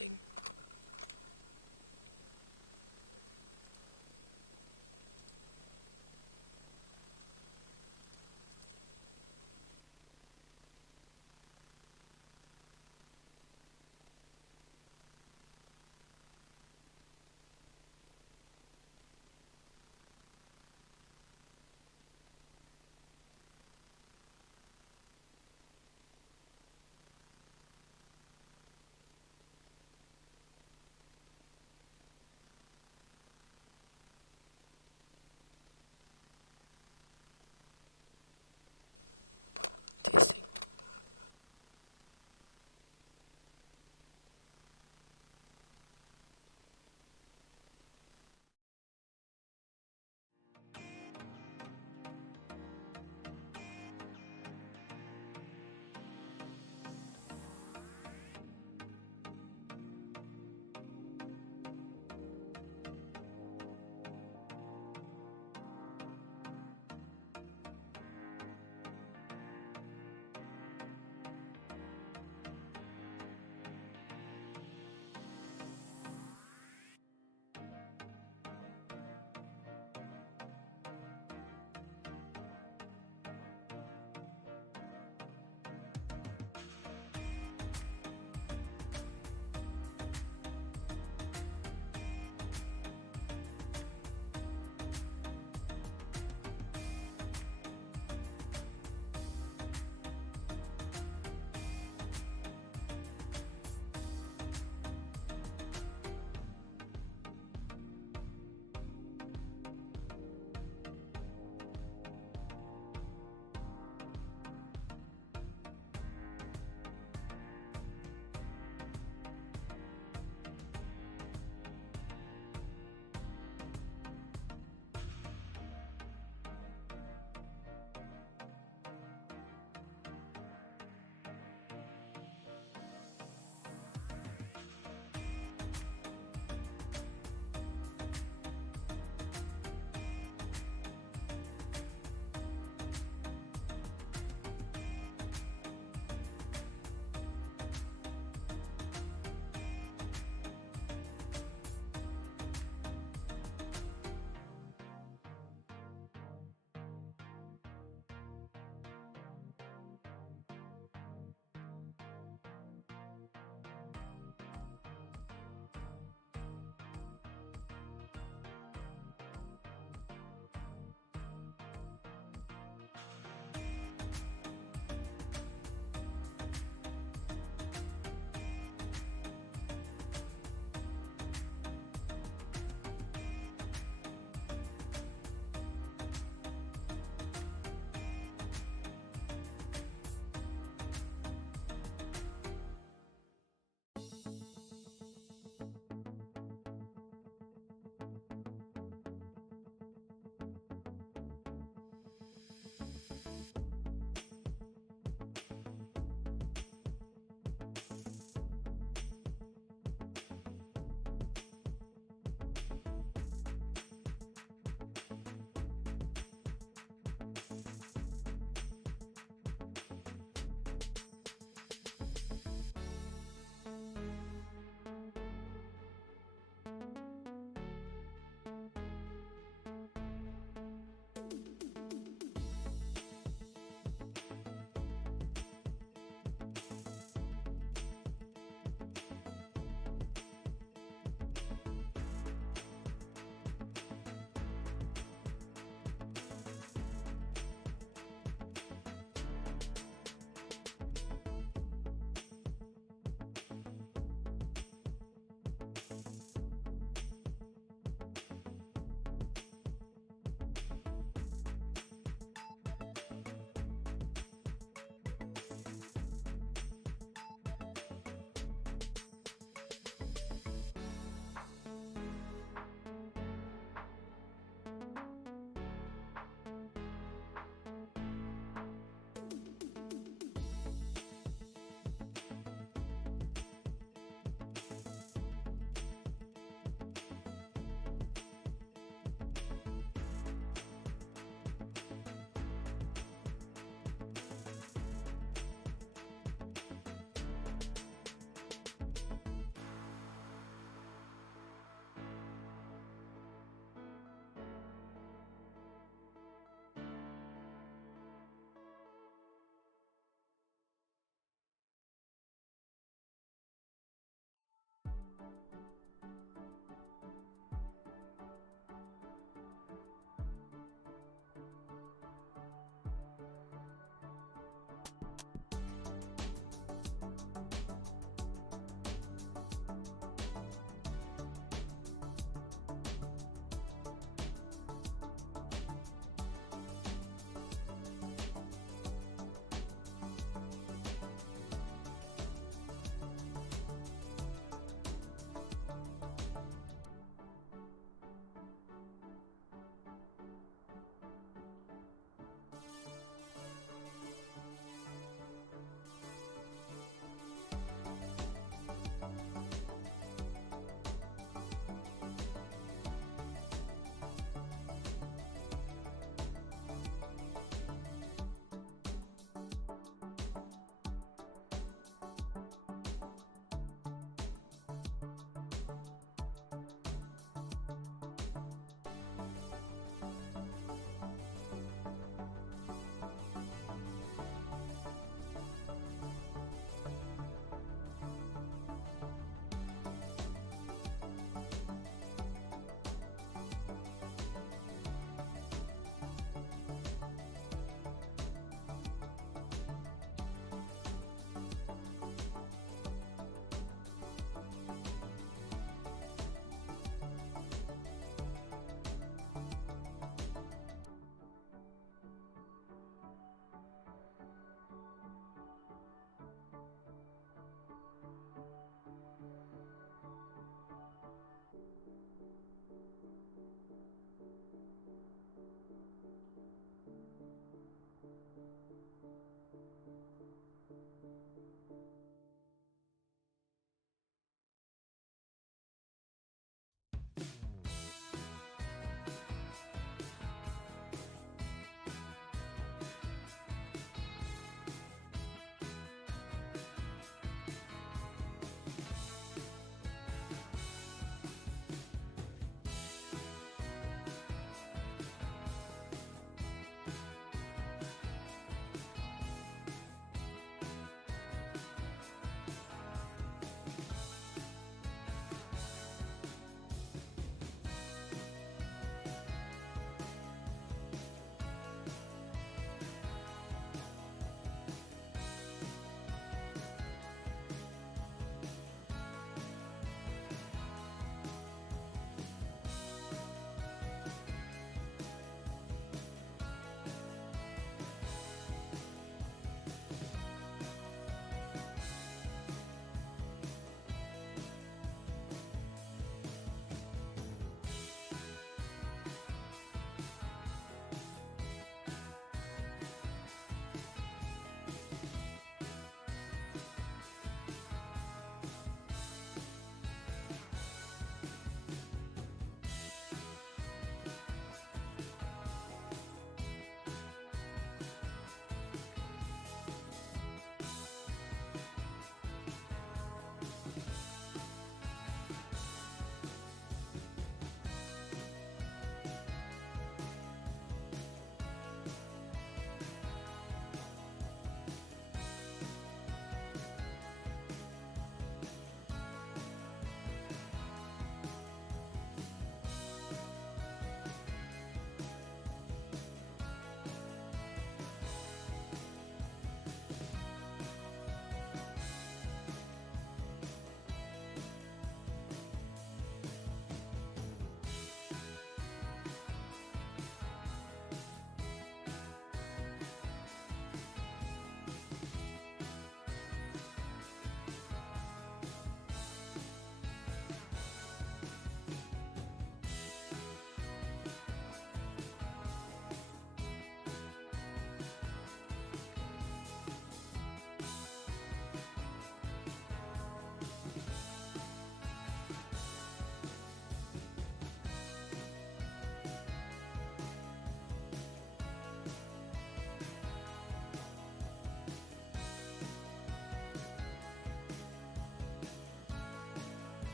thing.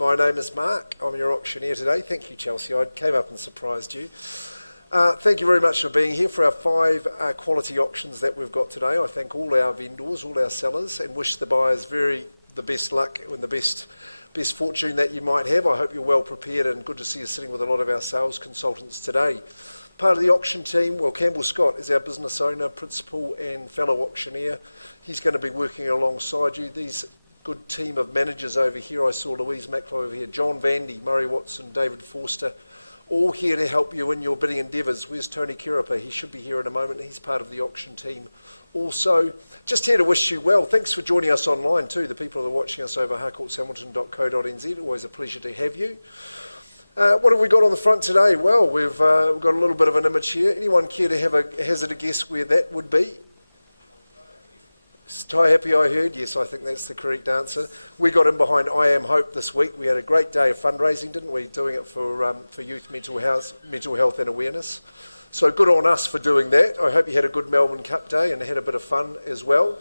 My name is Mark. I'm your auctioneer today. Thank you, Chelsea. I came up and surprised you. Thank you very much for being here for our 5 quality auctions that we've got today. I thank all our vendors, all our sellers, and wish the buyers the best luck and the best fortune that you might have. I hope you're well prepared, and good to see you sitting with a lot of our sales consultants today. Part of the auction team, well, Campbell Scott is our business owner, principal and fellow auctioneer. He's going to be working alongside you. These good team of managers over here, I saw Louise Macklow over here, John Vandy, Murray Watson, David Forster, all here to help you in your bidding endeavours. Where's Tony Kiripa? He should be here in a moment. He's part of the auction team. Also, just here to wish you well. Thanks for joining us online too, the people that are watching us over harcourtshamilton.co.nz. Always a pleasure to have you. What have we got on the front today? Well, we've got a little bit of an image here. Anyone care to have a hazard a guess where that would be? Ty Happy, I heard. Yes, I think that's the correct answer. We got in behind I Am Hope this week. We had a great day of fundraising, didn't we? Doing it for youth mental health and awareness. So good on us for doing that. I hope you had a good Melbourne Cup day and had a bit of fun as well.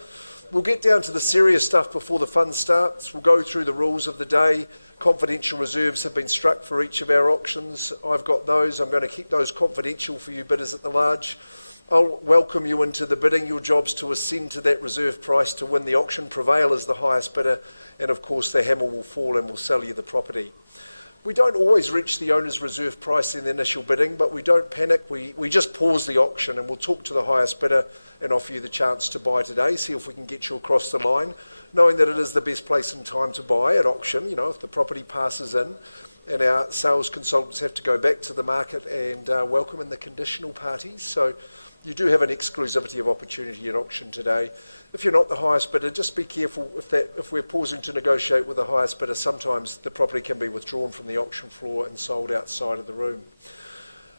We'll get down to the serious stuff before the fun starts. We'll go through the rules of the day. Confidential reserves have been struck for each of our auctions. I've got those. I'm going to keep those confidential for you bidders at the large. I'll welcome you into the bidding. Your job's to ascend to that reserve price to win the auction, prevail as the highest bidder, and of course the hammer will fall and we'll sell you the property. We don't always reach the owner's reserve price in the initial bidding, but we don't panic. We just pause the auction and we'll talk to the highest bidder and offer you the chance to buy today, see if we can get you across the line, knowing that it is the best place and time to buy at auction. You know, if the property passes in, and our sales consultants have to go back to the market and welcome in the conditional parties. So you do have an exclusivity of opportunity at auction today. If you're not the highest bidder, just be careful if we're pausing to negotiate with the highest bidder, sometimes the property can be withdrawn from the auction floor and sold outside of the room.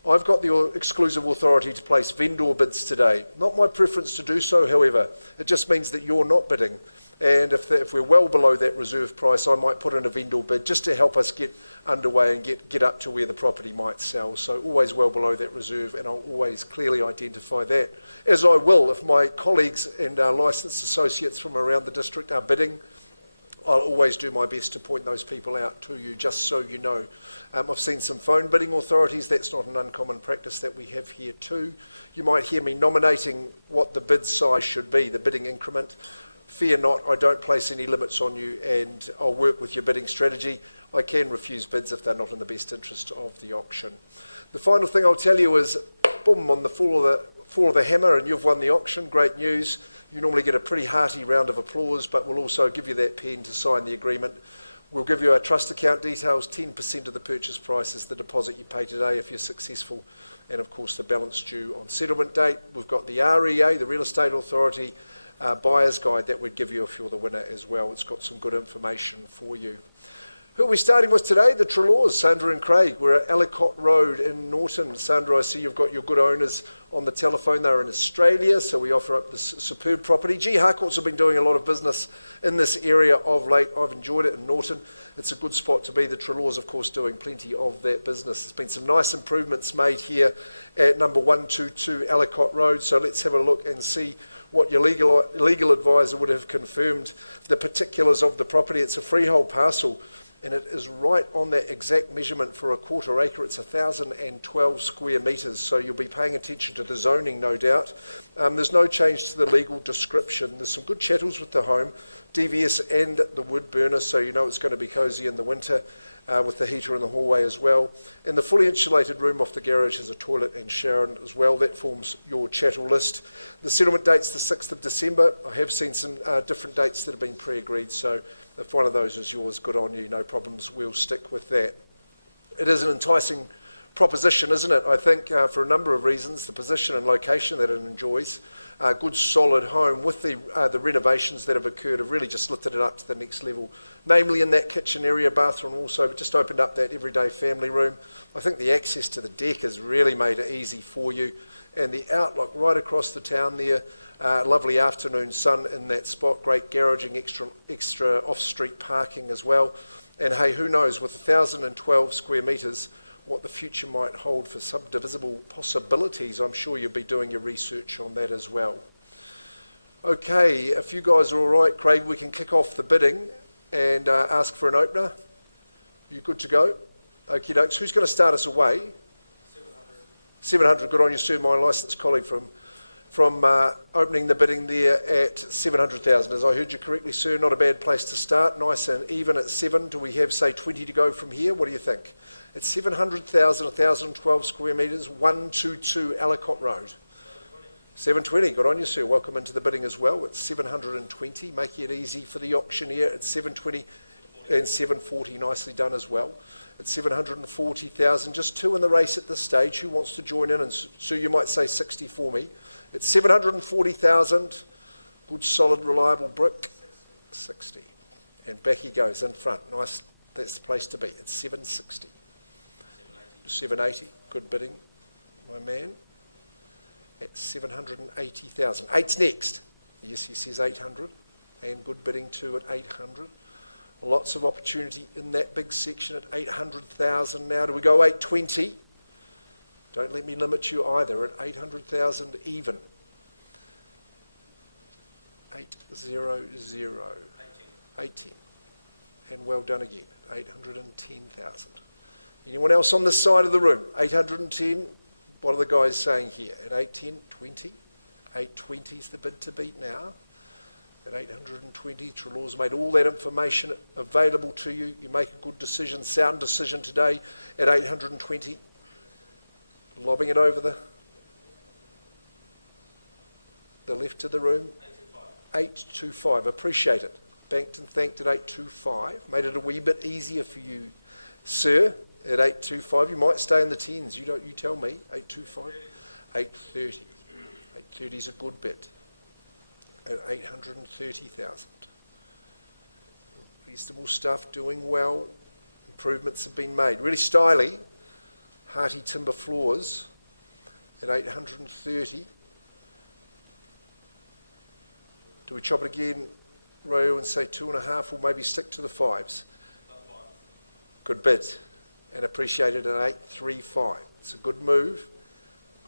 I've got the exclusive authority to place vendor bids today. Not my preference to do so, however. It just means that you're not bidding. And if we're well below that reserve price, I might put in a vendor bid just to help us get underway and get up to where the property might sell. So always well below that reserve, and I'll always clearly identify that. As I will, if my colleagues and licensed associates from around the district are bidding, I'll always do my best to point those people out to you, just so you know. I've seen some phone bidding authorities. That's not an uncommon practice that we have here too. You might hear me nominating what the bid size should be, the bidding increment. Fear not, I don't place any limits on you, and I'll work with your bidding strategy. I can refuse bids if they're not in the best interest of the auction. The final thing I'll tell you is, boom, on the fall of the hammer, and you've won the auction. Great news. You normally get a pretty hearty round of applause, but we'll also give you that pen to sign the agreement. We'll give you our trust account details. 10% of the purchase price is the deposit you pay today if you're successful, and of course the balance due on settlement date. We've got the REA, the Real Estate Authority, buyer's guide that we'd give you if you're the winner as well. It's got some good information for you. Who are we starting with today? The Trelaws, Sandra and Craig. We're at Ellicott Road in Norton. Sandra, I see you've got your good owners on the telephone. They're in Australia, so we offer up this superb property. Harcourts have been doing a lot of business in this area of late. I've enjoyed it in Norton. It's a good spot to be. The Trelaws, of course, doing plenty of that business. There's been some nice improvements made here at number 122 Ellicott Road, so let's have a look and see what your legal advisor would have confirmed the particulars of the property. It's a freehold parcel, and it is right on that exact measurement for a quarter acre. It's 1,012 square metres, so you'll be paying attention to the zoning, no doubt. There's no change to the legal description. There's some good chattels with the home, DVS and the wood burner, so you know it's going to be cosy in the winter, with the heater in the hallway as well. And the fully insulated room off the garage has a toilet and shower as well. That forms your chattel list. The settlement date's the 6th of December. I have seen some different dates that have been pre-agreed, so if one of those is yours, good on you, no problems, we'll stick with that. It is an enticing proposition, isn't it? I think for a number of reasons, the position and location that it enjoys, a good solid home with the renovations that have occurred have really just lifted it up to the next level, namely in that kitchen area, bathroom also, but just opened up that everyday family room. I think the access to the deck has really made it easy for you, and the outlook right across the town there, lovely afternoon sun in that spot, great garaging, extra off-street parking as well, and hey, who knows, with 1,012 square metres, what the future might hold for subdivisible possibilities. I'm sure you'll be doing your research on that as well. Okay, if you guys are all right, Craig, we can kick off the bidding and ask for an opener. You good to go? Okie dokes. Who's going to start us away? 700. Good on you, sir. My licensed colleague from opening the bidding there at 700,000. As I heard you correctly, sir, not a bad place to start. Nice and even at 7. Do we have, say, 20 to go from here? What do you think? It's 700,000, 1,012 square metres, 122 Ellicott Road. 720. Good on you, sir. Welcome into the bidding as well. It's 720. Making it easy for the auctioneer at 720 and 740. Nicely done as well. It's 740,000. Just two in the race at this stage. Who wants to join in? And Sue, you might say 60 for me. It's 740,000. Good, solid, reliable brick. 60. And back he goes in front. Nice. That's the place to be. It's 760. 780. Good bidding, my man. At 780,000. 8's next. Yes, he says 800. And good bidding too at 800. Lots of opportunity in that big section at 800,000 now. Do we go 820? Don't let me limit you either. At 800,000 even. 800. 18. And well done again. 810,000. Anyone else on this side of the room? 810. What are the guys saying here? At 810, 20. 820 is the bid to beat now. At 820, Trelaw's made all that information available to you. You make a good decision, sound decision today at 820. Lobbing it over the left of the room. 825. Appreciate it. Banked and thanked at 825. Made it a wee bit easier for you, sir, at 825. You might stay in the tens. You tell me. 825. 830. 830 is a good bit. At 830,000. Reasonable stuff, doing well. Improvements have been made. Really styly. Hearty timber floors at 830. Do we chop it again, Royo, and say 2.5, or maybe stick to the 5s? Good bid. And appreciated at 835. It's a good move.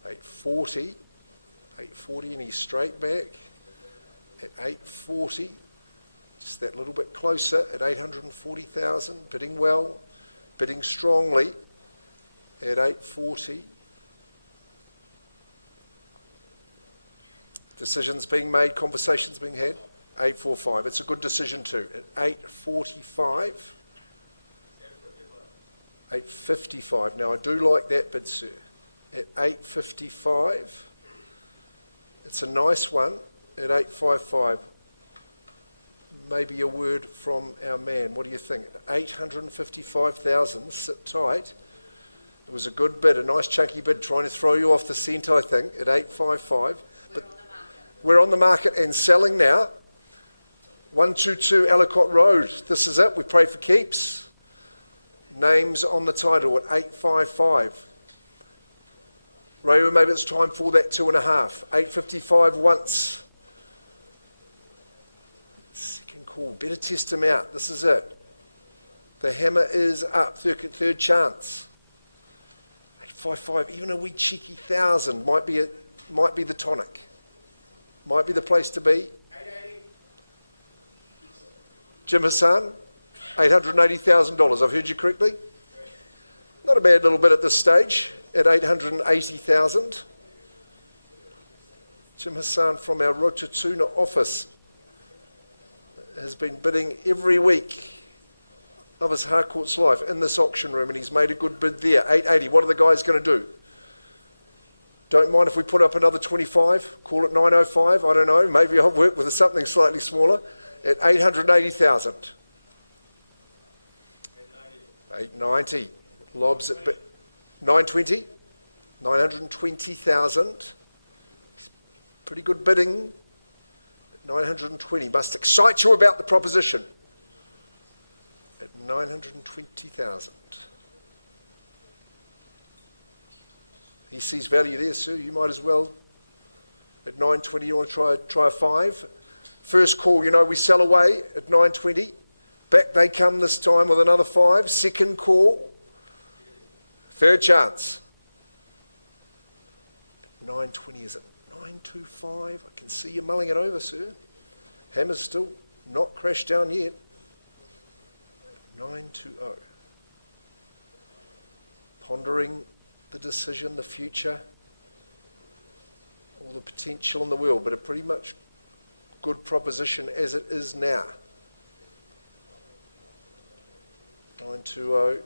840. 840, and he's straight back. At 840, just that little bit closer at 840,000, bidding well, bidding strongly at 840. Decisions being made, conversations being had. 845, it's a good decision too. At 845, 855. Now I do like that bid, sir. At 855, it's a nice one. At 855, maybe a word from our man. What do you think? 855,000, sit tight. It was a good bid, a nice chunky bid, trying to throw you off the scent, I think, at 855. But we're on the market and selling now. 122 Ellicott Road. This is it. We pray for keeps. Names on the title at 855. Rayu, maybe it's time for that 2.5. 855 once. Second call. Better test him out. This is it. The hammer is up. Third chance. 855. Even a wee cheeky 1,000 might be the tonic. Might be the place to be. 880. Jim Hassan, $880,000. I've heard you correctly. Not a bad little bit at this stage. At 880,000. Jim Hassan from our Rotatuna office has been bidding every week of his Harcourt's life in this auction room, and he's made a good bid there. 880. What are the guys going to do? Don't mind if we put up another 25, call it 905, I don't know. Maybe I'll work with something slightly smaller. At 880,000. 890. Lobs at 920. 920,000. Pretty good bidding. 920. Must excite you about the proposition. At 920,000. He sees value there, sir. You might as well. At 920, you want to try a 5. First call, we sell away at 920. Back they come this time with another 5. Second call. Third chance. 920, is it? 925. I can see you mulling it over, sir. Hammer's still not crashed down yet. 920. pondering the decision, the future, all the potential in the world, but a pretty much good proposition as it is now. 920.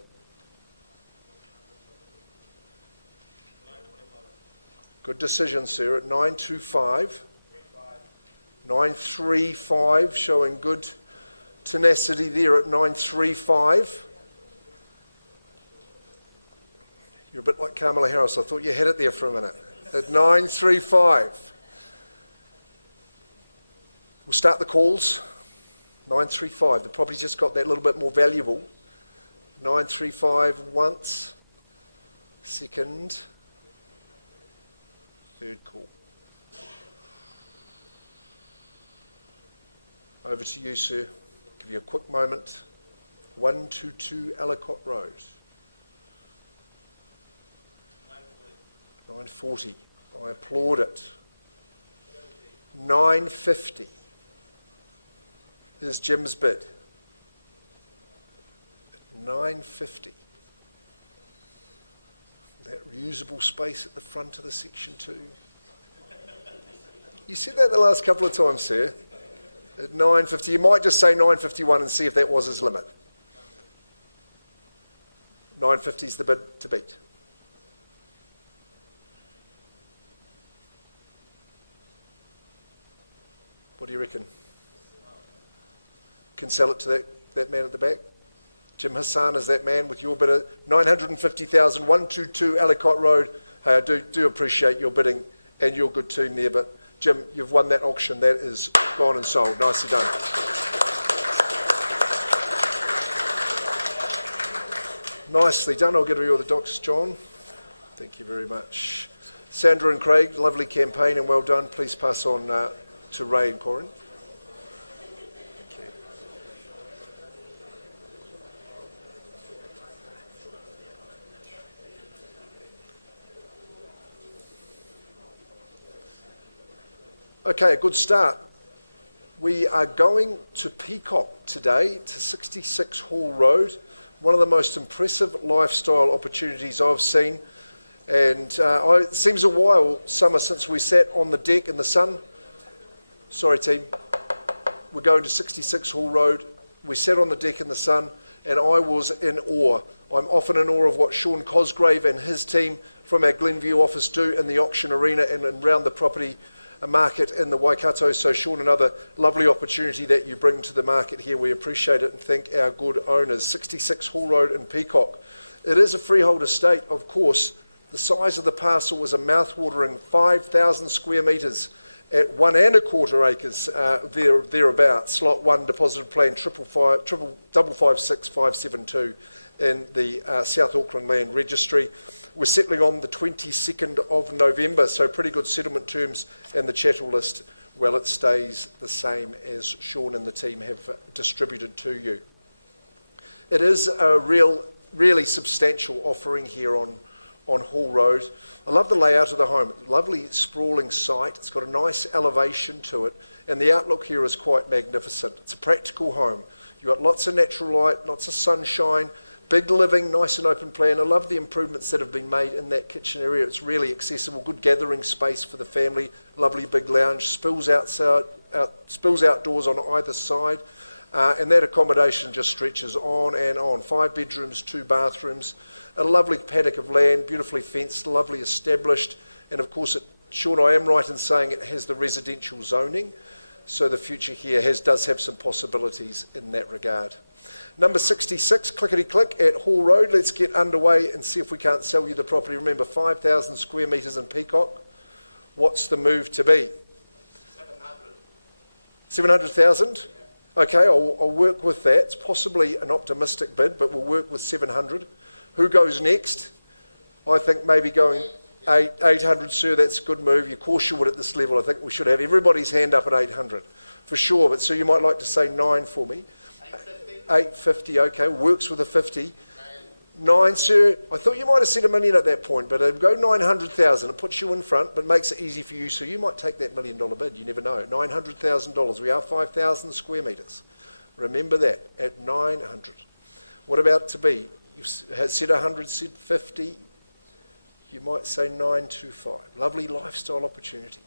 Good decision, sir, at 925. 935, showing good tenacity there at 935. You're a bit like Kamala Harris. I thought you had it there for a minute. At 935. We'll start the calls. 935. The property's just got that little bit more valuable. 935 once. Second. Third call. Over to you, sir. Give you a quick moment. 122 Ellicott Road. 940. I applaud it. 950 is Jim's bid. 950. That reusable space at the front of the section 2. You said that the last couple of times, sir. At 950. You might just say 951 and see if that was his limit. 950 is the bid to beat. What do you reckon? Can sell it to that man at the back? Jim Hassan is that man with your bid of 950,000, 122 Ellicott Road. Hey, I do appreciate your bidding and your good team there, but Jim, you've won that auction. That is gone and sold. Nicely done. Nicely done. I'll give you all the docs, John. Thank you very much. Sandra and Craig, lovely campaign and well done. Please pass on to Ray and Corin. Thank you. Okay, a good start. We are going to Peacock today, to 66 Hall Road, one of the most impressive lifestyle opportunities I've seen. And it seems a while, summer, since we sat on the deck in the sun. Sorry, team. We're going to 66 Hall Road. We sat on the deck in the sun, and I was in awe. I'm often in awe of what Sean Cosgrave and his team from our Glenview office do in the auction arena and around the property market in the Waikato. So Sean, another lovely opportunity that you bring to the market here. We appreciate it and thank our good owners. 66 Hall Road in Peacock. It is a freehold estate, of course. The size of the parcel was a mouth-watering 5,000 square metres at 1.25 acres, thereabouts. Slot 1, deposited plan 556,572 in the South Auckland Land Registry. We're settling on the 22nd of November, so pretty good settlement terms, and the chattel list, well, it stays the same as Sean and the team have distributed to you. It is a really substantial offering here on Hall Road. I love the layout of the home. Lovely sprawling site. It's got a nice elevation to it, and the outlook here is quite magnificent. It's a practical home. You've got lots of natural light, lots of sunshine, big living, nice and open plan. I love the improvements that have been made in that kitchen area. It's really accessible, good gathering space for the family, lovely big lounge, spills outdoors on either side, and that accommodation just stretches on and on. 5 bedrooms, 2 bathrooms, a lovely paddock of land, beautifully fenced, lovely established, and of course, Sean, I am right in saying it has the residential zoning, so the future here does have some possibilities in that regard. Number 66, clickety-click at Hall Road. Let's get underway and see if we can't sell you the property. Remember, 5,000 square metres in Peacock. What's the move to be? 700,000? Okay, I'll work with that. It's possibly an optimistic bid, but we'll work with 700. Who goes next? I think maybe going 800, sir. That's a good move. Of course you would at this level. I think we should have everybody's hand up at 800 for sure. But so you might like to say 9 for me. 850, okay, works with a 50. 9, sir. I thought you might have said $1 million at that point, but go 900,000. It puts you in front, but makes it easy for you. So you might take that $1 million bid. You never know. $900,000. We are 5,000 square metres. Remember that at 900. What about to be? You've said 100, said 50. You might say 925. Lovely lifestyle opportunity.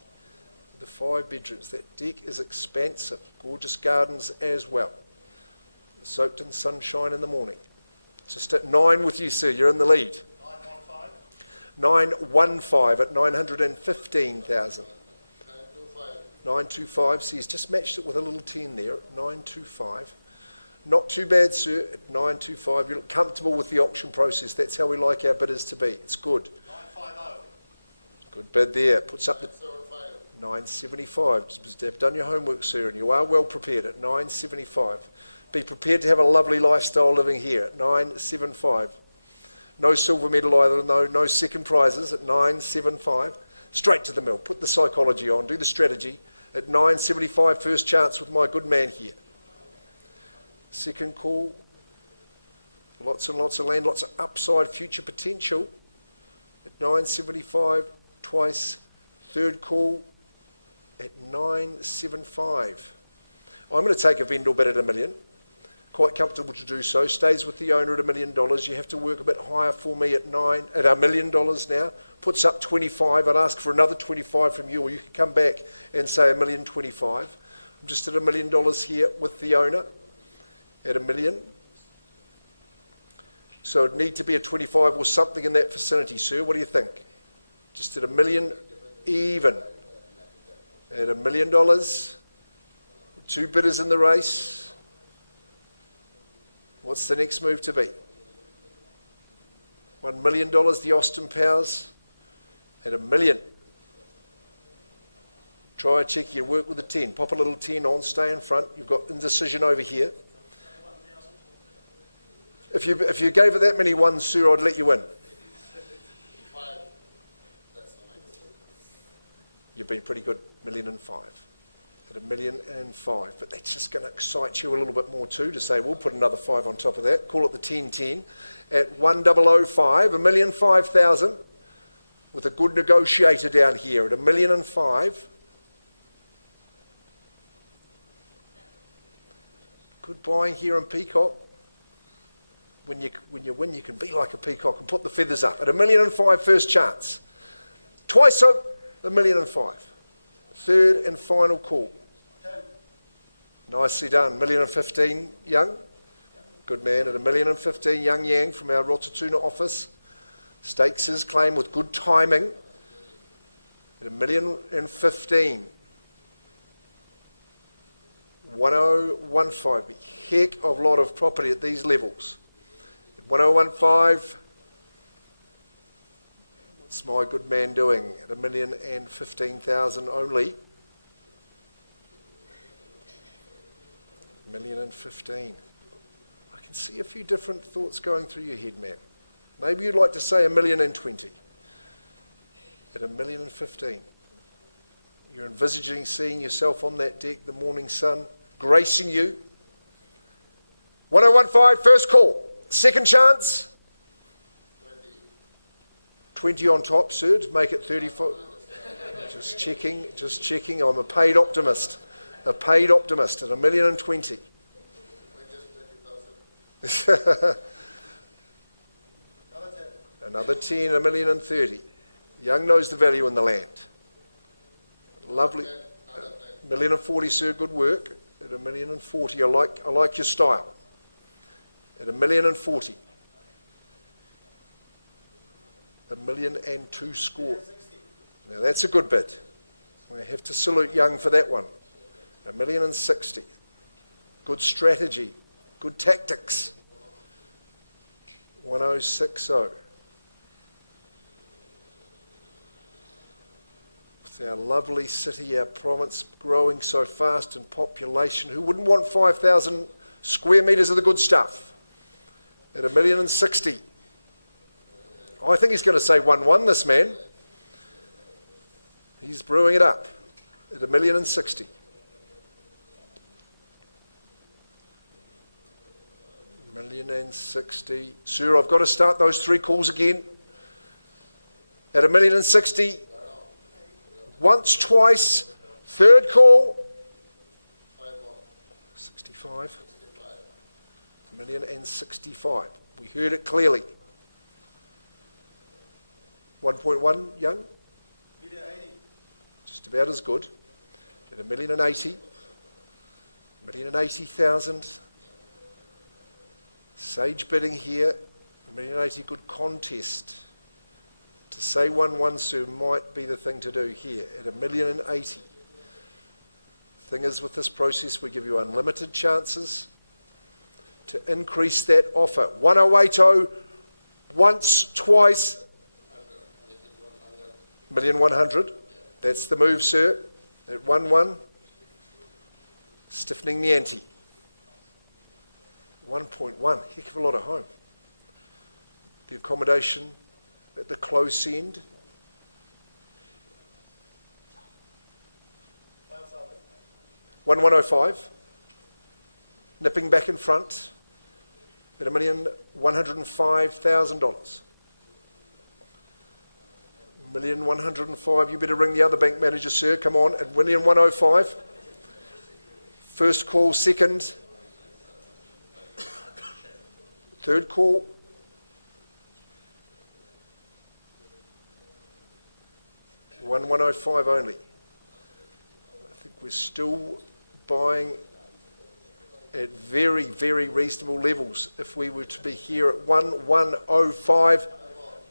The 5 bedrooms. That deck is expansive. Gorgeous gardens as well. Soaked in sunshine in the morning. Just at 9 with you, sir. You're in the lead. 915 at 915,000. 925. See, he's just matched it with a little 10 there. 925. Not too bad, sir. At 925. You look comfortable with the auction process. That's how we like our bidders to be. It's good. 950. Good bid there. Puts up the 975. You've done your homework, sir, and you are well prepared at 975. Be prepared to have a lovely lifestyle living here at 975. No silver medal either, no second prizes at 975. Straight to the mill. Put the psychology on, do the strategy at 975. First chance with my good man here. Second call. Lots and lots of land, lots of upside, future potential at 975. Twice. Third call at 975. I'm going to take a vendor bid at $1 million. Quite comfortable to do so. Stays with the owner at $1 million. You have to work a bit higher for me at $1 million now. Puts up 25. I'd ask for another 25 from you, or you can come back and say $1,025,000. I'm just at $1 million here with the owner at $1 million. So it'd need to be a 25 or something in that vicinity, sir. What do you think? Just at $1 million even. At $1 million. 2 bidders in the race. What's the next move to be? $1 million, the Austin Powers at $1 million. Try a check, you work with a 10. Pop a little 10 on, stay in front. You've got indecision over here. If you gave it that many ones, sir, I'd let you in. You've been pretty good, $1.5 million. At $1.5 million, but that's just going to excite you a little bit more too, to say we'll put another 5 on top of that. Call it the 10-10 at 1,005, $1,005,000, with a good negotiator down here at $1.5 million. Good buying here in Peacock. When you win, you can be like a peacock and put the feathers up at $1.5 million. First chance. Twice up, $1.5 million. Third and final call. Nicely done. $1.15 million, Young. Good man at $1.15 million, Young Yang from our Rotatuna office. Stakes his claim with good timing at $1.15 million. 1015. Heck of a lot of property at these levels. At 1015. What's my good man doing at $1,015,000 only? $1,015,000. I can see a few different thoughts going through your head, man. Maybe you'd like to say $1,020,000 at $1,015,000. You're envisaging seeing yourself on that deck, the morning sun gracing you. 1015, first call. Second chance. 20 on top, sir, to make it 34. Just checking. I'm a paid optimist. A paid optimist at $1,020,000. Another 10, $1,030,000. Young knows the value in the land. Lovely. $1,040,000, sir, good work. At $1,040,000, I like your style. At $1,040,000. $1,002,000 score. Now that's a good bid. We have to salute Young for that one. $1,060,000. Good strategy. Good tactics. 1060. With our lovely city, our province growing so fast in population, who wouldn't want 5,000 square metres of the good stuff? At $1,060,000. I think he's going to say 1-1, this man. He's brewing it up at $1,060,000. $1,060,000. Sir, I've got to start those 3 calls again. At $1,060,000. Once, twice. Third call. 65. 1,065,000. We heard it clearly. 1.1, Young? 1,080,000. Just about as good. At 1,080,000. 1,080,000. Sage bidding here. 1,080,000, good contest. To say 1-1, sir, might be the thing to do here at 1,080,000. Thing is, with this process, we give you unlimited chances to increase that offer. 1,080, once, twice, 1,100,000. That's the move, sir. At 1-1, stiffening the ante. 1.1, heck of a lot of home. The accommodation at the close end. 1,105. Nipping back in front at $1,105,000. 1,105,000. You better ring the other bank manager, sir. Come on, at 1,105,000. First call, second. Third call. $1,105 only. I think we're still buying at very, very reasonable levels. If we were to be here at 1,105,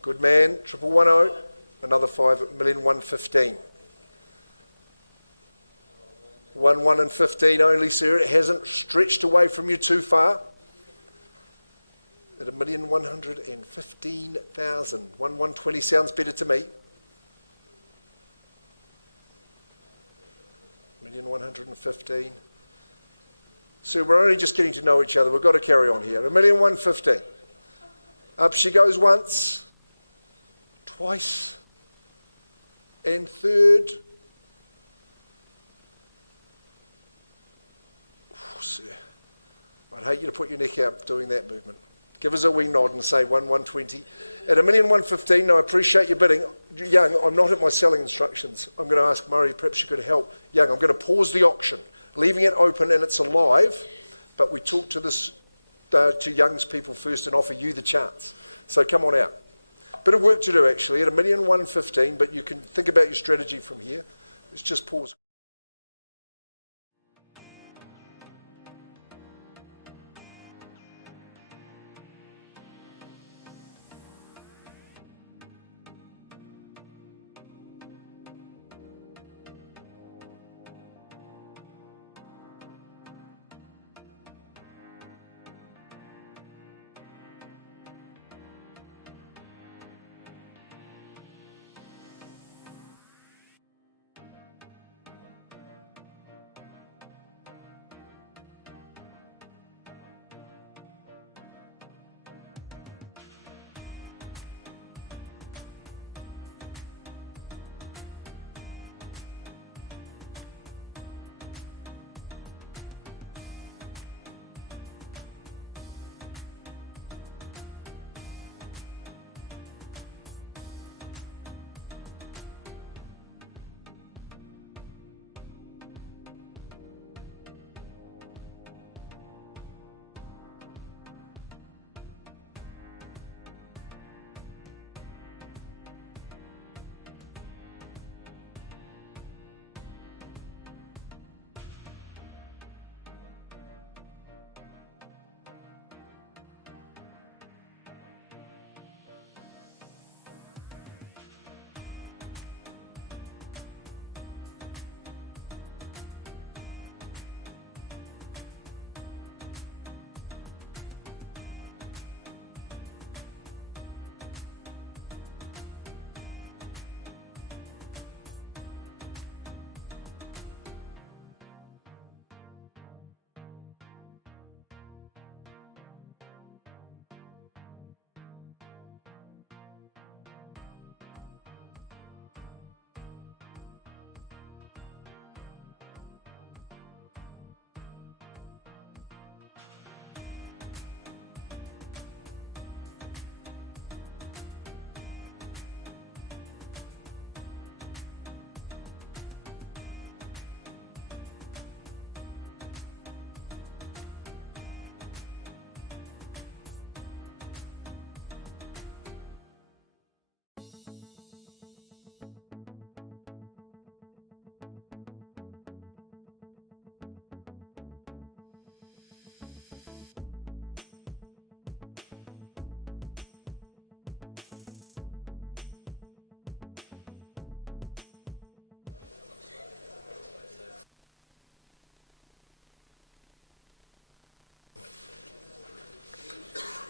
good man, 1,110, another 5 at 1,115. 1, and 15 only, sir. It hasn't stretched away from you too far. At 1,115,000. 1,120 sounds better to me. 1,115,000. So we're only just getting to know each other. We've got to carry on here. 1,115,000. Up she goes once, twice, and third. Oh, sir. I'd hate you to put your neck out doing that movement. Give us a wee nod and say 1,120. At 1,115,000, now I appreciate your bidding. Young, I'm not at my selling instructions. I'm going to ask Murray, perhaps you could help. Young, I'm going to pause the auction, leaving it open and it's alive, but we talk to this to Young's people first and offer you the chance. So come on out. Bit of work to do actually at 1,115,000, but you can think about your strategy from here. Let's just pause.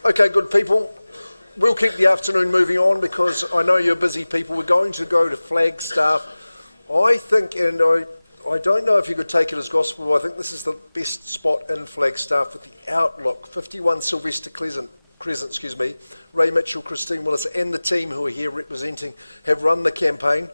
Okay, good people. We'll keep the afternoon moving on because I know you're busy people. We're going to go to Flagstaff. I think, and I don't know if you could take it as gospel, I think this is the best spot in Flagstaff with the outlook. 51 Sylvester Crescent, Ray Mitchell, Christine Willis, and the team who are here representing have run the campaign.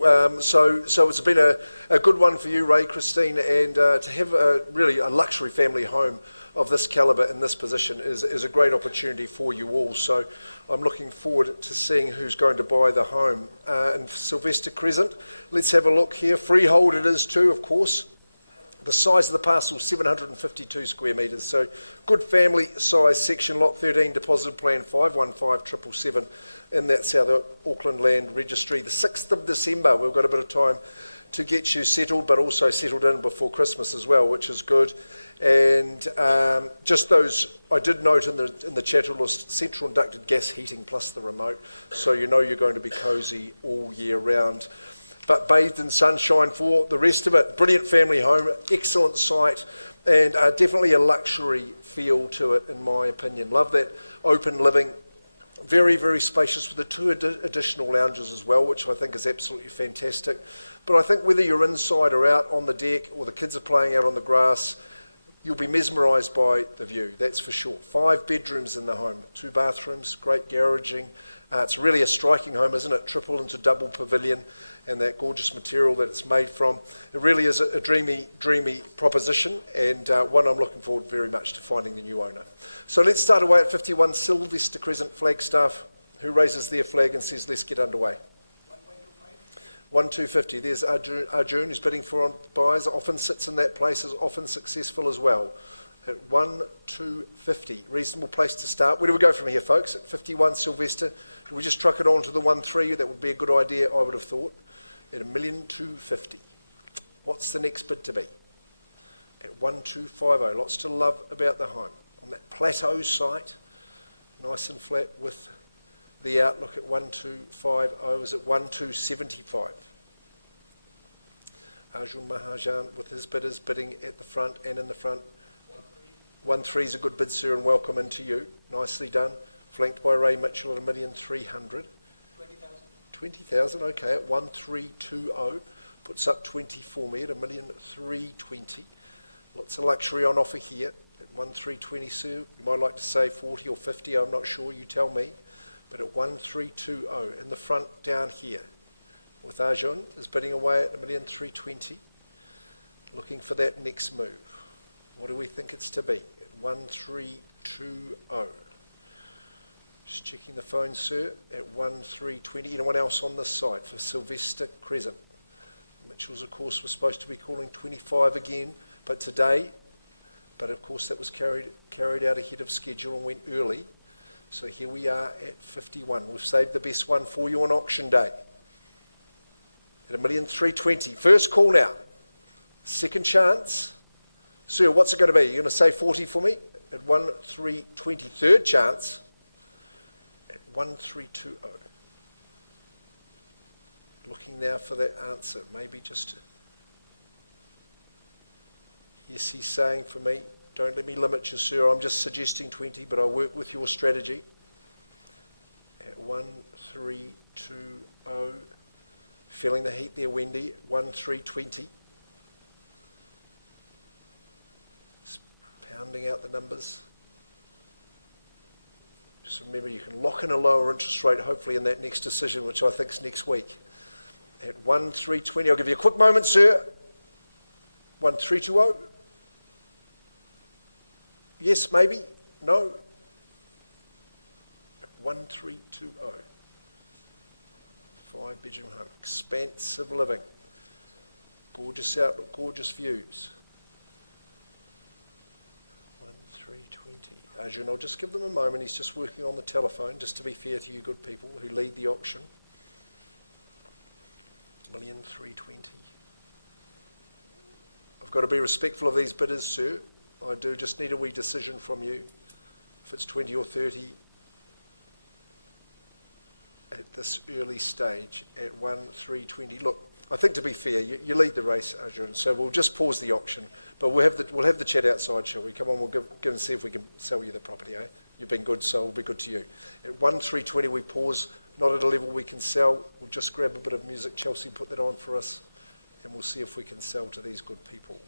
So it's been a good one for you, Ray, Christine, and to have really a luxury family home of this calibre in this position is a great opportunity for you all. So I'm looking forward to seeing who's going to buy the home. In Sylvester Crescent, let's have a look here. Freehold it is too, of course. The size of the parcel, 752 square metres. So good family size section, lot 13, deposit plan 515777 in that South Auckland Land Registry. The 6th of December, we've got a bit of time to get you settled, but also settled in before Christmas as well, which is good. And just those, I did note in the chattel list, central inducted gas heating plus the remote, so you know you're going to be cosy all year round. But bathed in sunshine for the rest of it. Brilliant family home, excellent site, and definitely a luxury feel to it, in my opinion. Love that open living. Very, very spacious with the 2 additional lounges as well, which I think is absolutely fantastic. But I think whether you're inside or out on the deck or the kids are playing out on the grass, you'll be mesmerised by the view, that's for sure. 5 bedrooms in the home, 2 bathrooms, great garaging. It's really a striking home, isn't it? Triple into double pavilion and that gorgeous material that it's made from. It really is a dreamy, dreamy proposition, and one I'm looking forward very much to finding the new owner. So let's start away at 51 Sylvester Crescent, Flagstaff. Who raises their flag and says, let's get underway? 1250. There's Arjun, who's bidding for on buyers, often sits in that place, is often successful as well. At 1250, reasonable place to start. Where do we go from here, folks? At 51 Sylvester, do we just truck it on to the 13? That would be a good idea, I would have thought. At 1,250,000. What's the next bid to be? At 1250. Lots to love about the home. On that plateau site, nice and flat with the outlook at 1250 is at 1275. Arjun Mahajan with his bidders bidding at the front and in the front. 13 is a good bid, sir, and welcome into you. Nicely done. Flanked by Ray Mitchell at 1,300,000. 20,000, okay, at 1320. Puts up 20 for me at 1,320,000. Lots of luxury on offer here at 1320, sir. You might like to say 40 or 50, I'm not sure, you tell me. But at 1320 in the front down here with Arjun is bidding away at 1,320,000. Looking for that next move. What do we think it's to be? At 1320. Just checking the phone, sir, at 1320. Anyone else on this side for Sylvester Crescent? Mitchell's, of course, was supposed to be calling 25 again, but today. But of course, that was carried out ahead of schedule and went early. So here we are at 51. We've saved the best one for you on auction day. At 1,320,000. First call now. Second chance. Sir, what's it going to be? You're going to say 40 for me? At 1320. Third chance. At 1320. Looking now for that answer. Maybe just... Yes, he's saying for me, don't let me limit you, sir. I'm just suggesting 20, but I'll work with your strategy. At 1320. Feeling the heat there, Wendy. 1320. Just pounding out the numbers. Just remember, you can lock in a lower interest rate, hopefully, in that next decision, which I think is next week. At 1320. I'll give you a quick moment, sir. 1320. Yes, maybe. No. 1320. 5-bedroom home. Expansive living. Gorgeous outlook, gorgeous views. 1320. Arjun, I'll just give them a moment. He's just working on the telephone, just to be fair to you good people who lead the auction. 1,320,000. I've got to be respectful of these bidders, sir. I do just need a wee decision from you. If it's 20 or 30 at this early stage at 1320. Look, I think to be fair, you lead the race, Arjun. So we'll just pause the auction, but we'll have the chat outside, shall we? Come on, we'll give and see if we can sell you the property. Eh? You've been good, so it'll be good to you. At 1,320 we pause. Not at a level we can sell. We'll just grab a bit of music. Chelsea, put that on for us, and we'll see if we can sell to these good people.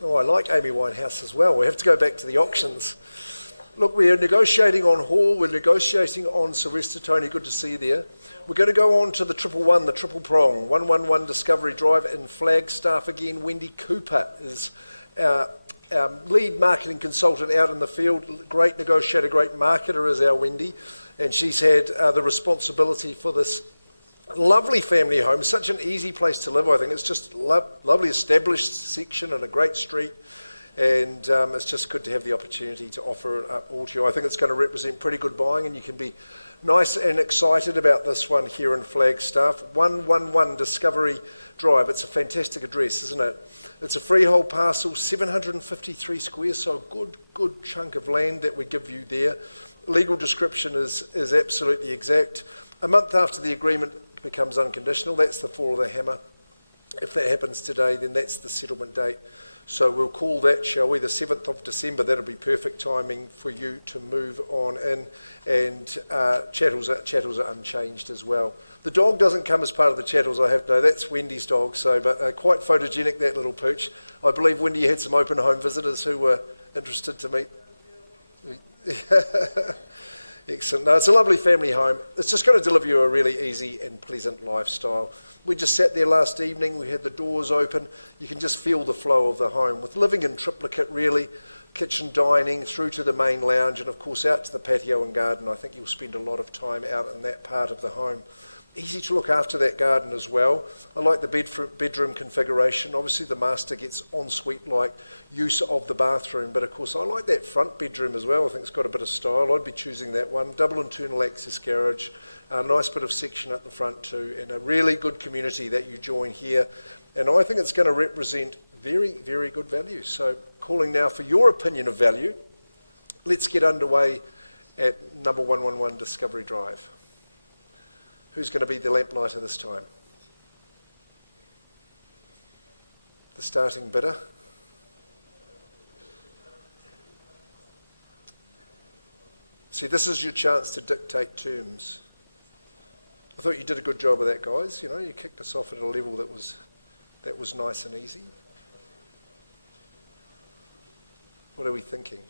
Oh, I like Amy Winehouse as well. We have to go back to the auctions. Look, we are negotiating on Hall, we're negotiating on Sylvester. Tony, good to see you there. We're going to go on to the 111, the triple prong, 111 Discovery Drive in Flagstaff again. Wendy Cooper is our lead marketing consultant out in the field. Great negotiator, great marketer is our Wendy. And she's had the responsibility for this lovely family home, such an easy place to live. I think it's just lovely established section and a great street. And it's just good to have the opportunity to offer it up all to you. I think it's going to represent pretty good buying, and you can be nice and excited about this one here in Flagstaff. 111 Discovery Drive. It's a fantastic address, isn't it? It's a freehold parcel, 753 squares, so a good chunk of land that we give you there. Legal description is absolutely exact. A month after the agreement becomes unconditional, that's the fall of the hammer. If that happens today, then that's the settlement date. So we'll call that, shall we, the 7th of December. That'll be perfect timing for you to move on in. And chattels are unchanged as well. The dog doesn't come as part of the chattels, I have to know. That's Wendy's dog, but quite photogenic, that little pooch. I believe, Wendy, you had some open home visitors who were interested to meet. Excellent. No, it's a lovely family home. It's just going to deliver you a really easy and pleasant lifestyle. We just sat there last evening. We had the doors open. You can just feel the flow of the home with living in triplicate, really. Kitchen, dining, through to the main lounge, and of course out to the patio and garden. I think you'll spend a lot of time out in that part of the home. Easy to look after that garden as well. I like the bedroom configuration. Obviously the master gets ensuite-like use of the bathroom, but of course I like that front bedroom as well. I think it's got a bit of style. I'd be choosing that one. Double internal access garage, a nice bit of section at the front too, and a really good community that you join here. And I think it's going to represent very, very good value. So calling now for your opinion of value. Let's get underway at number 111 Discovery Drive. Who's going to be the lamplighter this time? The starting bidder. See, this is your chance to dictate terms. I thought you did a good job of that, guys. You know, you kicked us off at a level that was nice and easy. What are we thinking?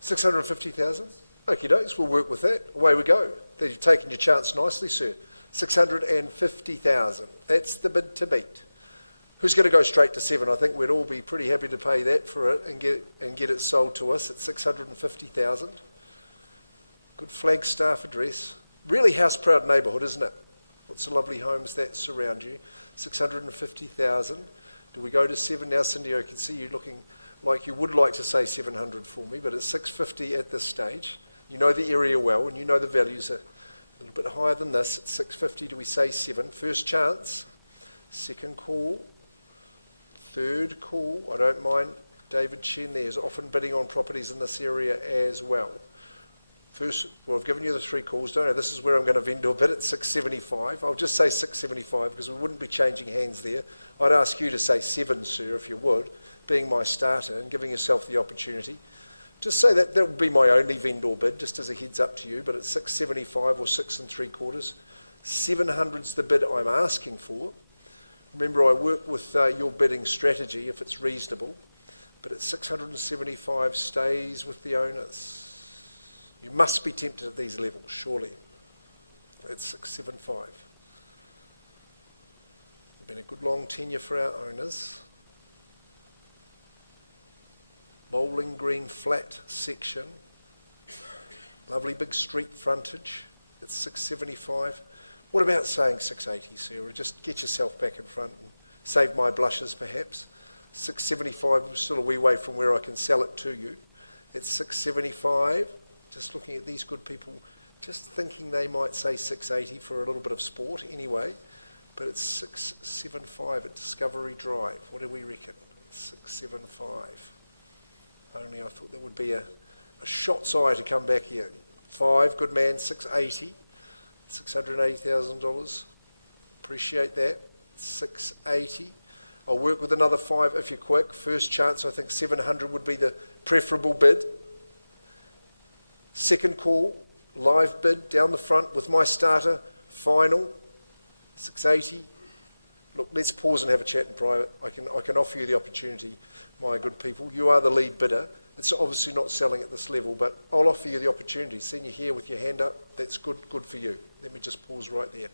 $650,000? Okie dokes, we'll work with that. Away we go. You've taken your chance nicely, sir. $650,000. That's the bid to beat. Who's going to go straight to 7? I think we'd all be pretty happy to pay that for it and get it sold to us at $650,000. Good Flagstaff address. Really house-proud neighbourhood, isn't it? Lots of lovely homes that surround you. $650,000. Do we go to 7 now, Cindy? I can see you looking like you would like to say 700 for me, but it's 650 at this stage. You know the area well, and you know the values are a little bit higher than this. At 650, do we say 7? First chance, second call, third call. I don't mind David Chen there is often bidding on properties in this area as well. First, well, I've given you the 3 calls, don't I? This is where I'm going to vendor bid at 675. I'll just say 675 because we wouldn't be changing hands there. I'd ask you to say 7, sir, if you would, being my starter and giving yourself the opportunity. Just say that would be my only vendor bid, just as a heads up to you, but it's 675 or 6 3/4. 700's the bid I'm asking for. Remember, I work with your bidding strategy if it's reasonable, but at 675 stays with the owners. You must be tempted at these levels, surely. It's 675. It's been a good long tenure for our owners. Bowling Green flat section. Lovely big street frontage. It's 675. What about saying 680, Sarah? Just get yourself back in front and save my blushes, perhaps. 675, still a wee way from where I can sell it to you. It's 675. Just looking at these good people, just thinking they might say 680 for a little bit of sport anyway. But it's 675 at Discovery Drive. What do we reckon? 675. Only I thought there would be a shot's eye to come back here. 5, good man, 680. $680,000. Appreciate that. 680. I'll work with another 5 if you're quick. First chance, I think 700 would be the preferable bid. Second call, live bid down the front with my starter, final, 680. Look, let's pause and have a chat in private. I can offer you the opportunity, my good people. You are the lead bidder. It's obviously not selling at this level, but I'll offer you the opportunity. Seeing you here with your hand up, that's good for you. Let me just pause right there.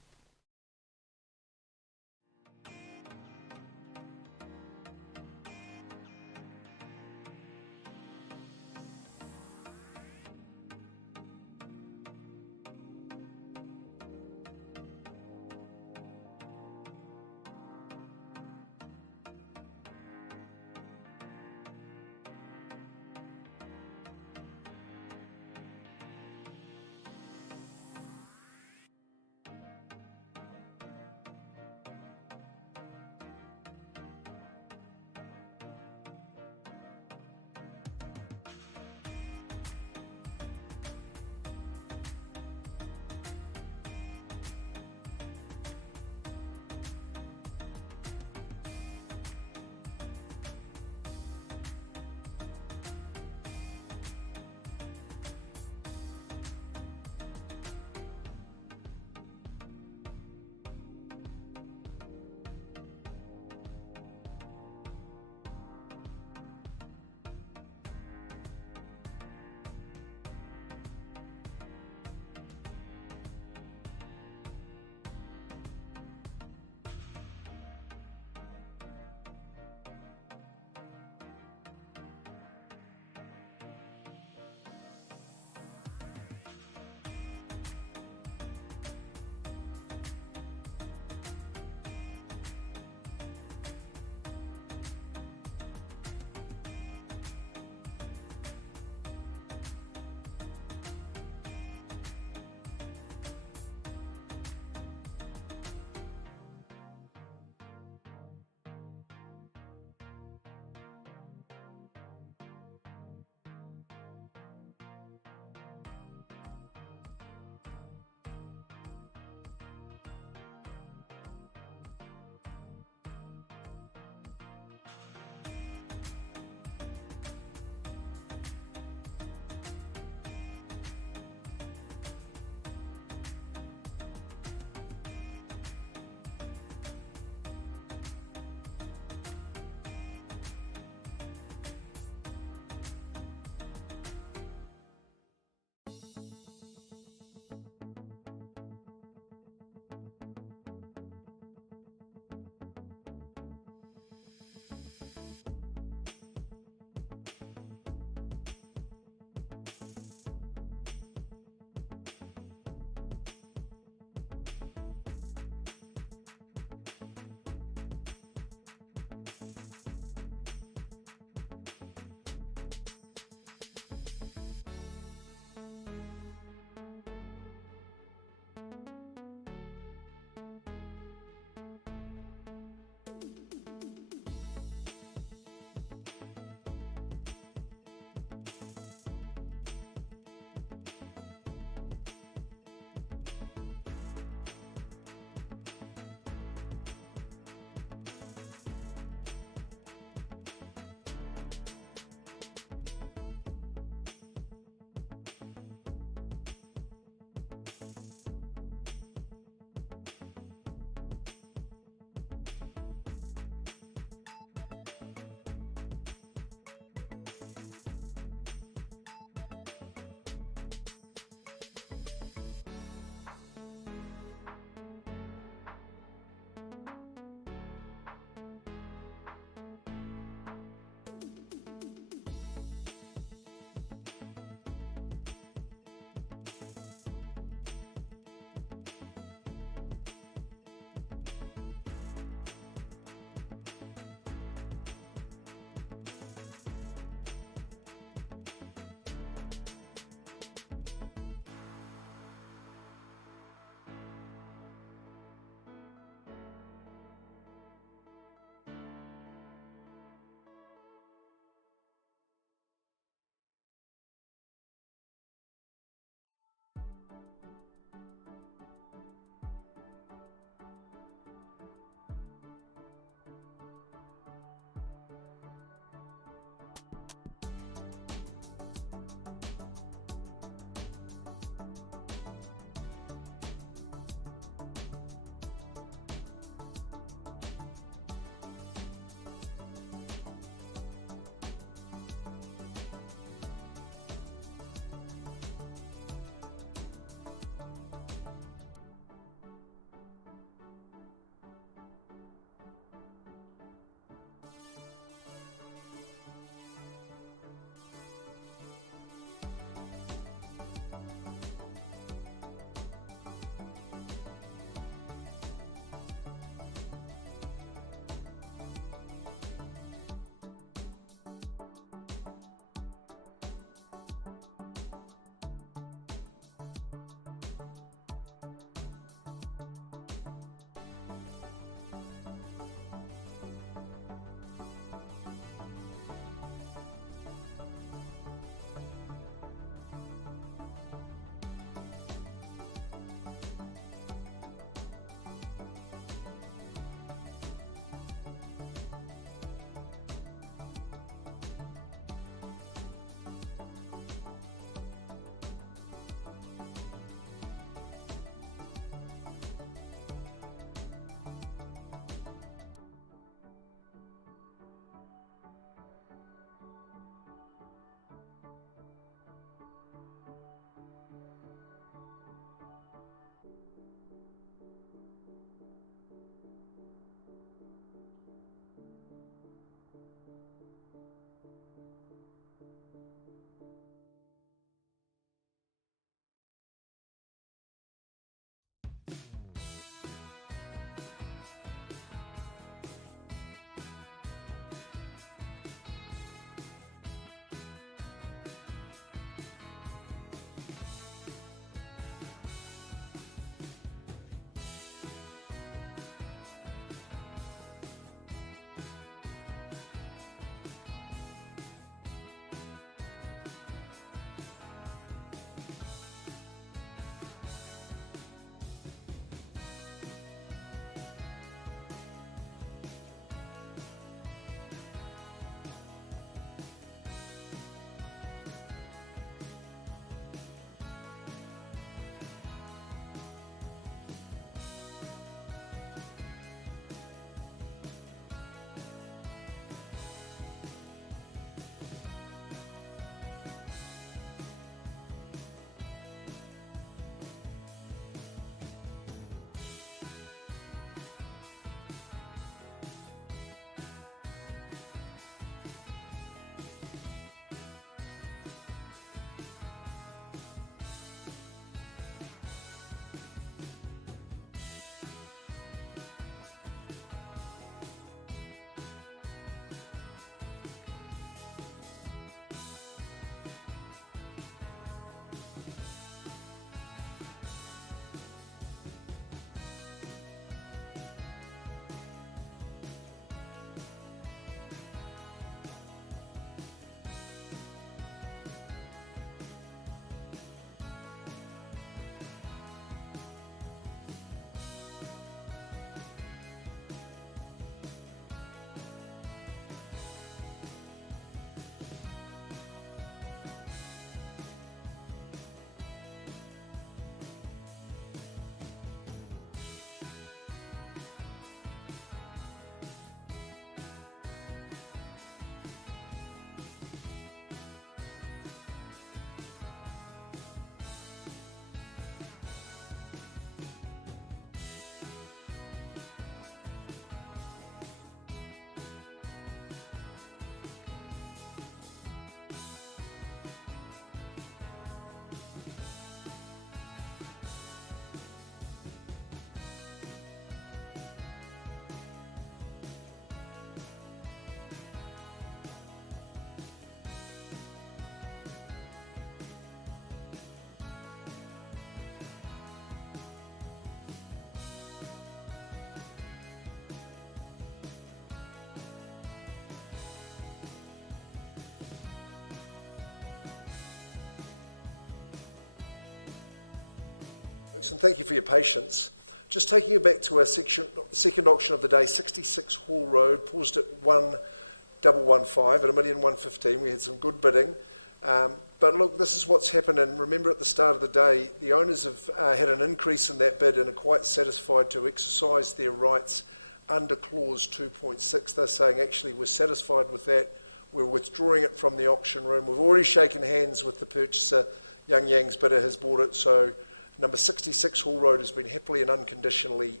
And thank you for your patience. Just taking you back to our second auction of the day, 66 Hall Road, paused at 1,115 at 1,115,000. We had some good bidding. But look, this is what's happened, and remember at the start of the day, the owners have had an increase in that bid and are quite satisfied to exercise their rights under clause 2.6. They're saying, actually, we're satisfied with that. We're withdrawing it from the auction room. We've already shaken hands with the purchaser. Young Yang's bidder has bought it, so number 66 Hall Road has been happily and unconditionally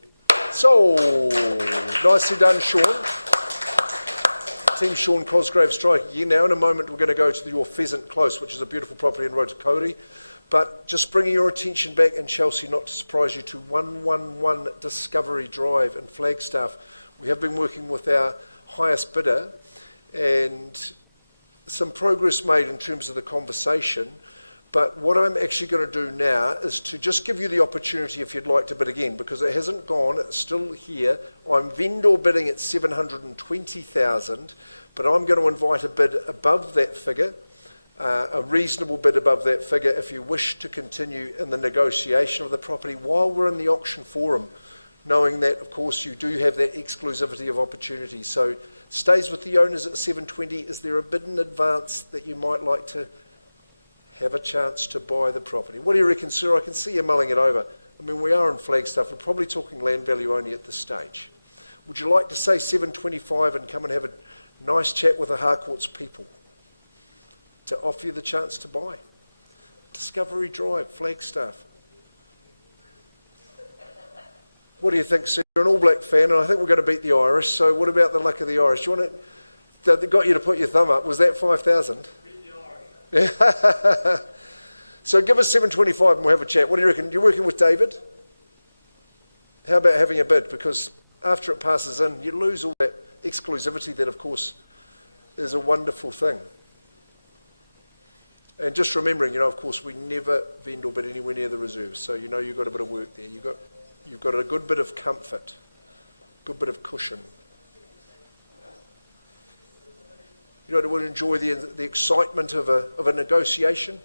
sold. Nicely done, Sean. Team Sean Cosgrave striking again. Now in a moment we're going to go to your Pheasant Close, which is a beautiful property in Rotorua. But just bringing your attention back in Chelsea, not to surprise you, to 111 Discovery Drive in Flagstaff. We have been working with our highest bidder and some progress made in terms of the conversation. But what I'm actually going to do now is to just give you the opportunity if you'd like to bid again, because it hasn't gone, it's still here. I'm vendor bidding at 720,000, but I'm going to invite a bid above that figure, a reasonable bid above that figure if you wish to continue in the negotiation of the property while we're in the auction forum, knowing that, of course, you do have that exclusivity of opportunity. So stays with the owners at 720. Is there a bid in advance that you might like to have a chance to buy the property? What do you reckon, sir? I can see you mulling it over. I mean, we are in Flagstaff. We're probably talking land value only at this stage. Would you like to say 725 and come and have a nice chat with the Harcourt's people to offer you the chance to buy? Discovery Drive, Flagstaff. What do you think, Sue? You're an All Black fan, and I think we're going to beat the Irish. So what about the luck of the Irish? Do you want it? They got you to put your thumb up. Was that 5,000? Beat the Irish. Yeah. So give us 725 and we'll have a chat. What do you reckon? You're working with David? How about having a bid? Because after it passes in, you lose all that exclusivity that, of course, is a wonderful thing. And just remembering, of course, we never vend or bid anywhere near the reserves. So you've got a bit of work there. You've got a good bit of comfort, good bit of cushion. You don't want to enjoy the excitement of a negotiation.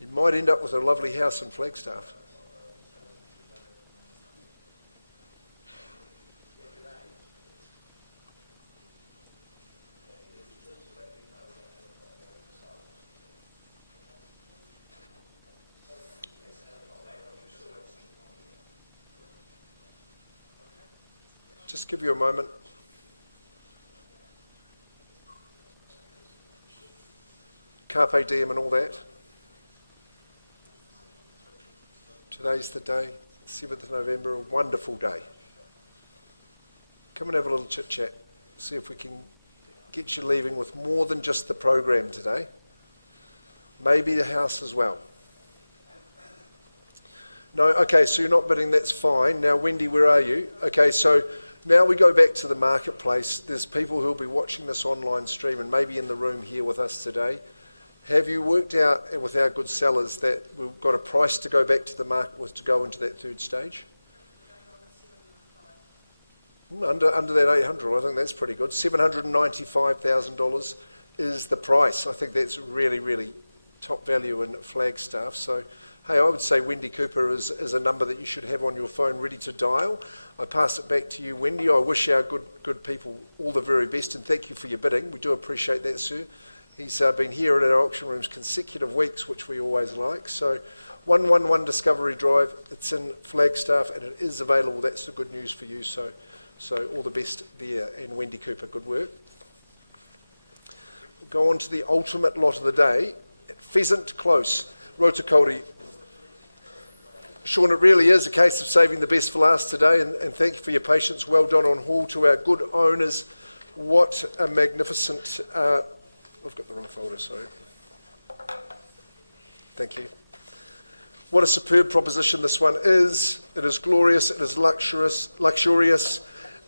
You might end up with a lovely house in Flagstaff. Just give you a moment. Carpe diem and all that. Today's the day, 7th of November, a wonderful day. Come and have a little chit chat. See if we can get you leaving with more than just the program today. Maybe the house as well. No, okay, so you're not bidding, that's fine. Now, Wendy, where are you? Okay, so now we go back to the marketplace. There's people who will be watching this online stream and maybe in the room here with us today. Have you worked out with our good sellers that we've got a price to go back to the market with to go into that third stage? Under that 800, I think that's pretty good. $795,000 is the price. I think that's really, really top value in Flagstaff. So, hey, I would say Wendy Cooper is a number that you should have on your phone ready to dial. I pass it back to you, Wendy. I wish our good people all the very best and thank you for your bidding. We do appreciate that, sir. He's been here at our auction rooms consecutive weeks, which we always like. So 111 Discovery Drive, it's in Flagstaff and it is available. That's the good news for you. So all the best there. And Wendy Cooper, good work. We'll go on to the ultimate lot of the day. Pheasant Close, Rotokauri. Sean, it really is a case of saving the best for last today, and thank you for your patience. Well done on haul to our good owners. What a magnificent... I've got the wrong folder, sorry. Thank you. What a superb proposition this one is. It is glorious, it is luxurious,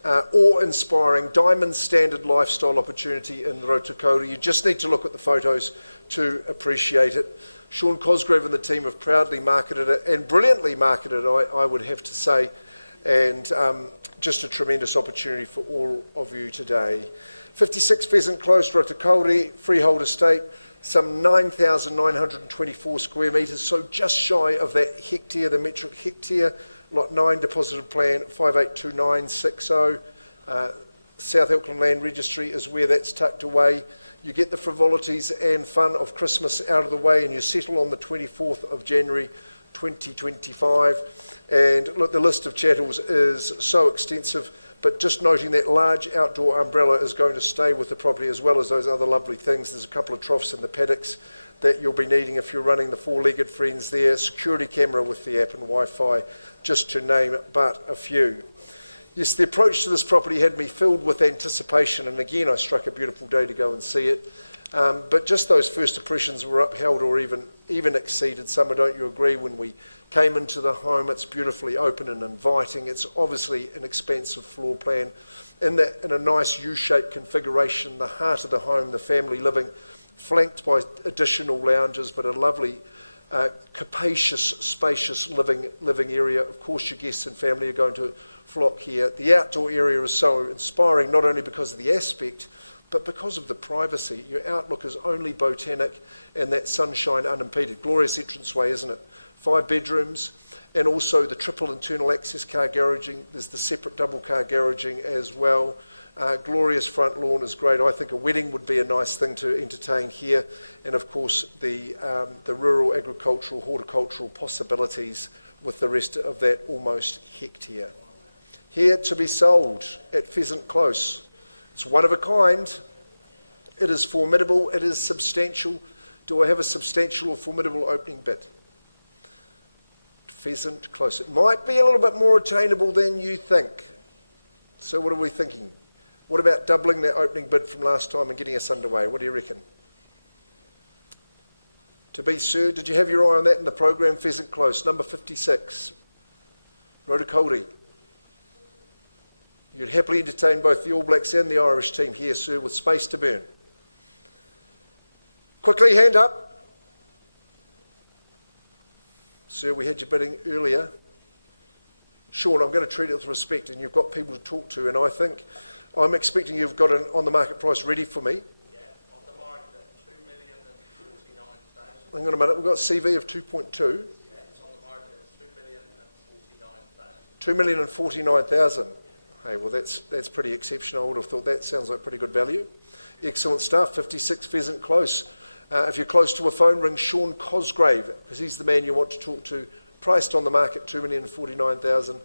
awe-inspiring, diamond standard lifestyle opportunity in Rotokauri. You just need to look at the photos to appreciate it. Sean Cosgrove and the team have proudly marketed it, and brilliantly marketed, I would have to say, and just a tremendous opportunity for all of you today. 56 Pheasant Close, Rotokauri, freehold estate, some 9,924 square metres, so just shy of that hectare, the metric hectare. Lot 9 deposited plan 582960. South Auckland Land Registry is where that's tucked away. You get the frivolities and fun of Christmas out of the way and you settle on the 24th of January 2025. And look, the list of chattels is so extensive, but just noting that large outdoor umbrella is going to stay with the property as well as those other lovely things. There's a couple of troughs in the paddocks that you'll be needing if you're running the four-legged friends there, security camera with the app and Wi-Fi, just to name but a few. Yes, the approach to this property had me filled with anticipation, and again I struck a beautiful day to go and see it. But just those first impressions were upheld or even exceeded. Summer, don't you agree? When we came into the home, it's beautifully open and inviting. It's obviously an expansive floor plan in a nice U-shaped configuration, the heart of the home, the family living, flanked by additional lounges, but a lovely, capacious, spacious living area. Of course, your guests and family are going to flock here. The outdoor area is so inspiring, not only because of the aspect, but because of the privacy. Your outlook is only botanic and that sunshine unimpeded. Glorious entranceway, isn't it? 5 bedrooms, and also the triple internal access car garaging. There's the separate double car garaging as well. Glorious front lawn is great. I think a wedding would be a nice thing to entertain here. And of course, the rural agricultural, horticultural possibilities with the rest of that almost hectare. Here to be sold at Pheasant Close. It's one of a kind. It is formidable. It is substantial. Do I have a substantial or formidable opening bid? pheasant close. It might be a little bit more attainable than you think. So what are we thinking? What about doubling that opening bid from last time and getting us underway? What do you reckon? To be sir, did you have your eye on that in the program? Pheasant close, number 56. Rotokauri. You'd happily entertain both the All Blacks and the Irish team here, sir, with space to burn. Quickly, hand up. Sir, we had your bidding earlier. Sean, I'm going to treat it with respect, and you've got people to talk to, and I think I'm expecting you've got an on-the-market price ready for me. Yeah, on the market at 2,049,000. Hang on a minute, we've got CV of 2.2. Yeah, it's on the market at 2,049,000. 2,049,000. Hey, well that's pretty exceptional. I would have thought that sounds like pretty good value. Excellent stuff. 56 pheasant close. If you're close to a phone, ring Sean Cosgrave, because he's the man you want to talk to. Priced on the market 2,049,000.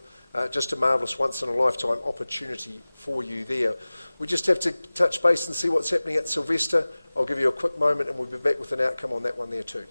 Just a marvellous once-in-a-lifetime opportunity for you there. We just have to touch base and see what's happening at Sylvester. I'll give you a quick moment and we'll be back with an outcome on that one there too.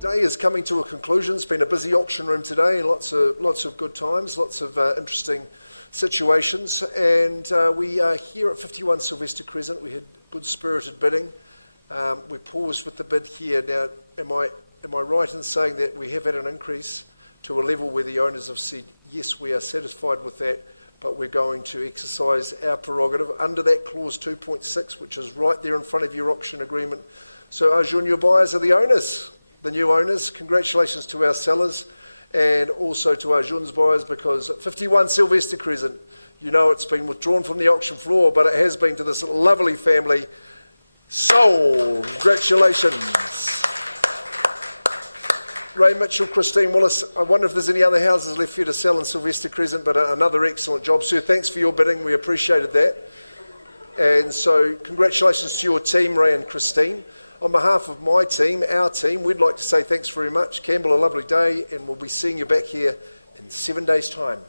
Day is coming to a conclusion. It's been a busy auction room today, and lots of good times, lots of interesting situations. And we are here at 51 Sylvester Crescent. We had good spirited bidding. We paused with the bid here. Now, am I right in saying that we have had an increase to a level where the owners have said, yes, we are satisfied with that, but we're going to exercise our prerogative under that clause 2.6, which is right there in front of your auction agreement. So Arjun, your buyers are the owners, the new owners. Congratulations to our sellers and also to Arjun's buyers, because 51 Sylvester Crescent, you know it's been withdrawn from the auction floor, but it has been to this lovely family. Sold! Congratulations. Ray Mitchell, Christine Willis, I wonder if there's any other houses left for you to sell in Sylvester Crescent, but another excellent job, sir. Thanks for your bidding. We appreciated that. And so congratulations to your team, Ray and Christine. On behalf of my team, our team, we'd like to say thanks very much. Campbell, a lovely day, and we'll be seeing you back here in 7 days' time.